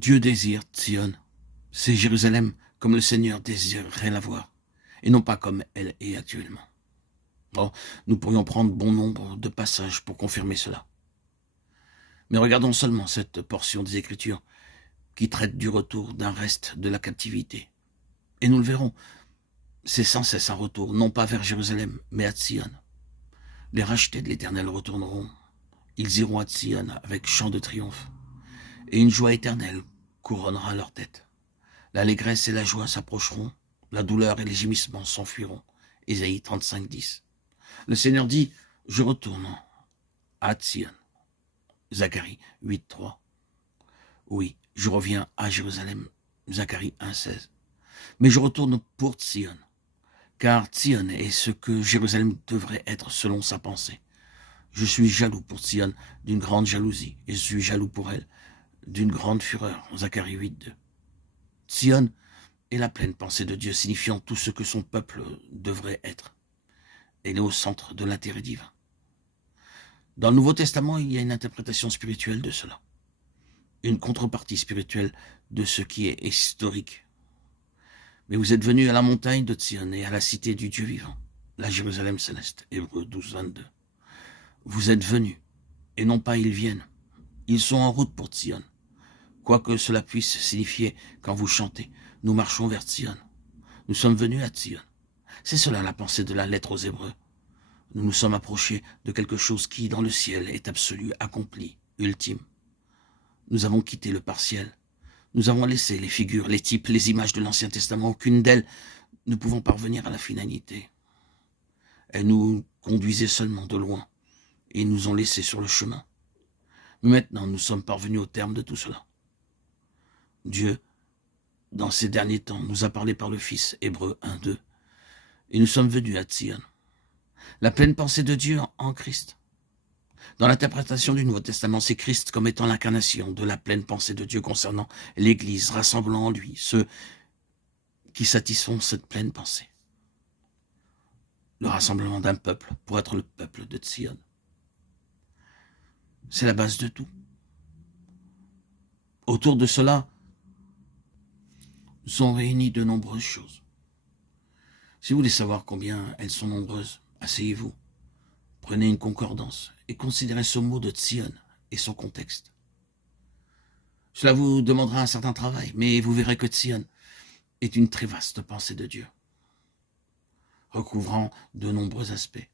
Dieu désire Sion, c'est Jérusalem comme le Seigneur désirerait la voir, et non pas comme elle est actuellement. Bon, nous pourrions prendre bon nombre de passages pour confirmer cela. Mais regardons seulement cette portion des Écritures qui traite du retour d'un reste de la captivité. Et nous le verrons, c'est sans cesse un retour, non pas vers Jérusalem, mais à Sion. Les rachetés de l'Éternel retourneront. Ils iront à Sion avec chant de triomphe. Et une joie éternelle couronnera leur tête. L'allégresse et la joie s'approcheront, la douleur et les gémissements s'enfuiront. Ésaïe 35, 10. Le Seigneur dit, je retourne à Sion. Zacharie 8, 3. Oui, je reviens à Jérusalem. Zacharie 1, 16. Mais je retourne pour Sion, car Sion est ce que Jérusalem devrait être selon sa pensée. Je suis jaloux pour Sion d'une grande jalousie, et je suis jaloux pour elle d'une grande fureur. Zacharie 8, 2. Sion est la pleine pensée de Dieu, signifiant tout ce que son peuple devrait être. Elle est au centre de l'intérêt divin. Dans le Nouveau Testament, il y a une interprétation spirituelle de cela, une contrepartie spirituelle de ce qui est historique. Mais vous êtes venus à la montagne de Sion et à la cité du Dieu vivant, la Jérusalem céleste, Hébreux 12, 22. Vous êtes venus, et non pas ils viennent. Ils sont en route pour Sion. Quoi que cela puisse signifier quand vous chantez, nous marchons vers Sion. Nous sommes venus à Sion. C'est cela la pensée de la lettre aux Hébreux. Nous nous sommes approchés de quelque chose qui, dans le ciel, est absolu, accompli, ultime. Nous avons quitté le partiel. Nous avons laissé les figures, les types, les images de l'Ancien Testament. Aucune d'elles ne pouvant parvenir à la finalité. Elles nous conduisaient seulement de loin et nous ont laissés sur le chemin. Mais maintenant, nous sommes parvenus au terme de tout cela. Dieu, dans ces derniers temps, nous a parlé par le Fils, Hébreux 1, 2, et nous sommes venus à Sion. La pleine pensée de Dieu en Christ. Dans l'interprétation du Nouveau Testament, c'est Christ comme étant l'incarnation de la pleine pensée de Dieu concernant l'Église, rassemblant en lui ceux qui satisfont cette pleine pensée. Le rassemblement d'un peuple pour être le peuple de Sion. C'est la base de tout. Autour de cela sont réunies de nombreuses choses. Si vous voulez savoir combien elles sont nombreuses, asseyez-vous, prenez une concordance et considérez ce mot de Sion et son contexte. Cela vous demandera un certain travail, mais vous verrez que Sion est une très vaste pensée de Dieu, recouvrant de nombreux aspects.